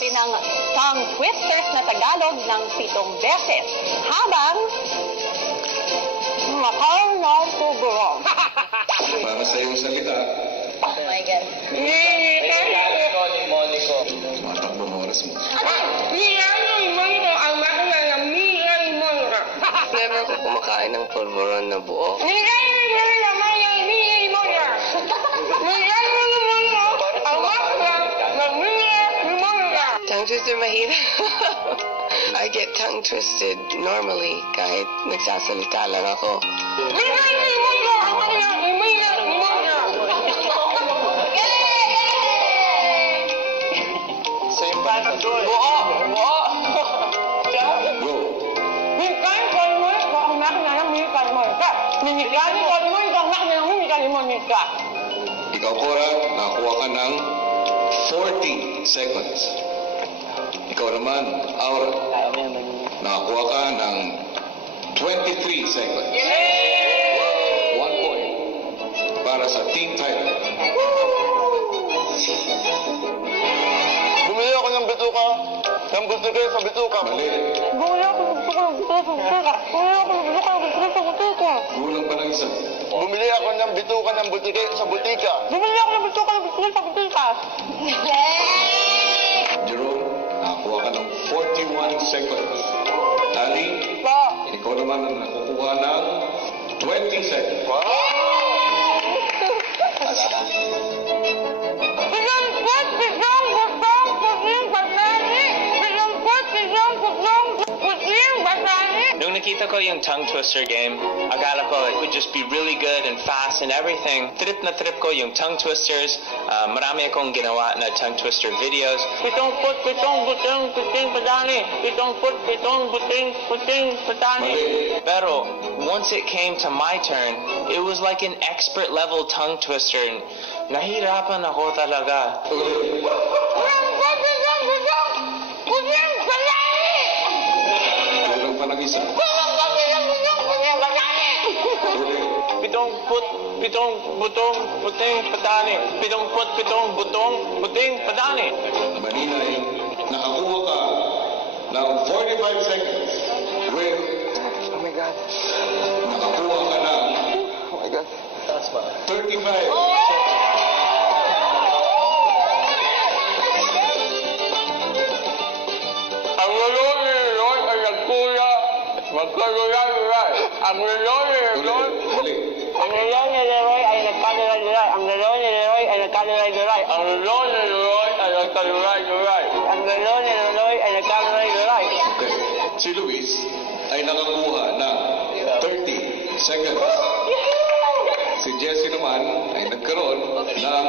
nakasabi ng tongue twisters na Tagalog ng 7 beses. Habang Macau ng Pulburon. Para sa iyong salita. Oh my God. Matakbo mo oras mo. Never ko kumakain ng pulburon na buo. Tongue twister mahirap. I get tongue twisted normally kahit nagsasalita lang ako. Ikaw, Cora, nakakuha ka ng 40 seconds. Ikaw naman, Aura, nakakuha ka ng 23 seconds. 1 point para sa team title. Bumili ako ng bituka. Ng butike sa bituka. Mali. Kulang pa ng isa. Bumili ako ng bituka ng butike sa butika. Jerome, nakakuha ka ng 41 seconds. Ali, ikaw naman ang nakukuha ng 20 seconds. Nung nakita ko yung tongue twister game, akala ko it would just be really good and fast and everything. Trip na trip ko yung tongue twisters. Marami akong ginawa na tongue twister videos. Pitong buting padani. Pitong buting padani. Pero once it came to my turn, it was like an expert level tongue twister. Nahirapan ako talaga. Kulang pa ng isa. Pitong butong puting padani. Pitong butong puting padani. Maninay, nakakuha ka ng 45 seconds. With, Oh my God. nakakuha ka ng Oh my God. 35 seconds. Ang lolo ni Leroy ay nagkuya. Magkaluray-luray. Ang lolo ni Leroy. Mali. Ang lolo ni Leroy ay nagkaluray-luray. Ang lolo ni Leroy ay nagkaluray-luray. Ang lolo ni Leroy ay nagkaluray-luray. Ang lolo ni Leroy ay nagkaluray-luray. Okay. Si Luis ay nakakuha ng 30 seconds. Si Jessie naman ay nagkaroon ng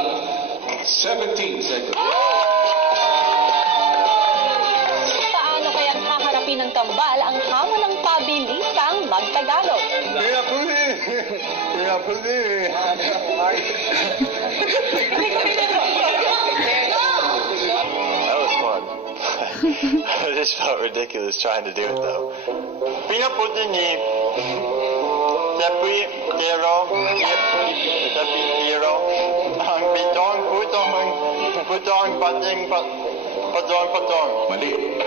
17 seconds. Paano kaya haharapin ng kambal ang hamon ng pabilisang magtagalog? That was fun. I just felt ridiculous trying to do it though. Pinaputi ni Tepi Tiro ang bitong putong pating patong. Mali.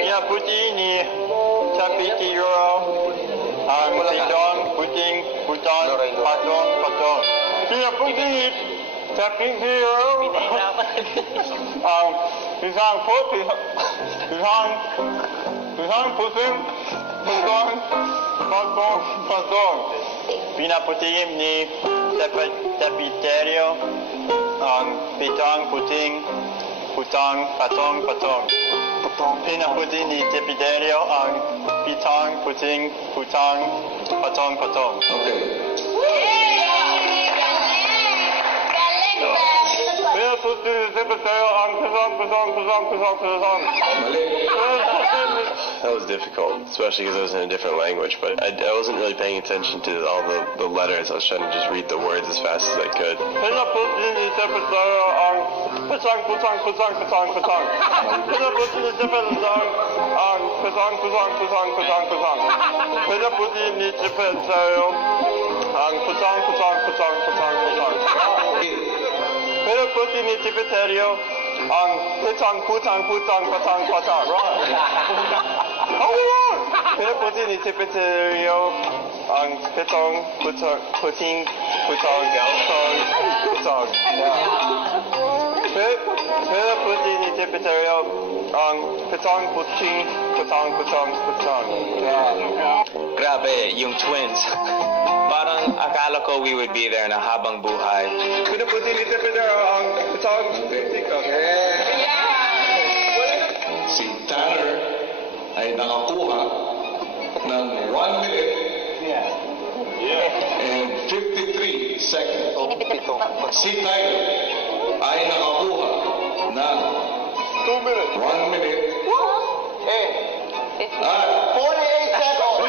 Pinaputi ni Tepi Tiro ang bitong puting putong patong. Pinaputi ni Tepi Tiro ang isang puting patong. Pinaputi ni Tepiterio ang bitong puting putong patong. Pinaputi ni Tepiterio ang bitong puting putong patong. Okay. Pinaputi ni Tepiterio ang putong. Mali. That was difficult, especially because it was in a different language, but I wasn't really paying attention to all the letters. I was trying to just read the words as fast as I could. Pinaputi ni Tepiterio ang putong. Pinaputi ni Tepiterio ang putong. Pinaputi ni Tepiterio ang putong. Pinaputi ni Tepiterio ang pitong, putang, patang, wrong. Pinaputi ni Tipiterio ang pitong, puting, putang, putang. Pinaputi ni Tipiterio ang pitong, puting, putang. Grabe, yung twins. Parang akala ko we would be there na habang buhay. Pinaputi ni Tipiterio ang pitong, Si Tanner ay nakakuha ng 1 minute and 53 seconds. Si Tyler ay nakakuha ng 2 minutes. 1 minute Eh, at 48 seconds.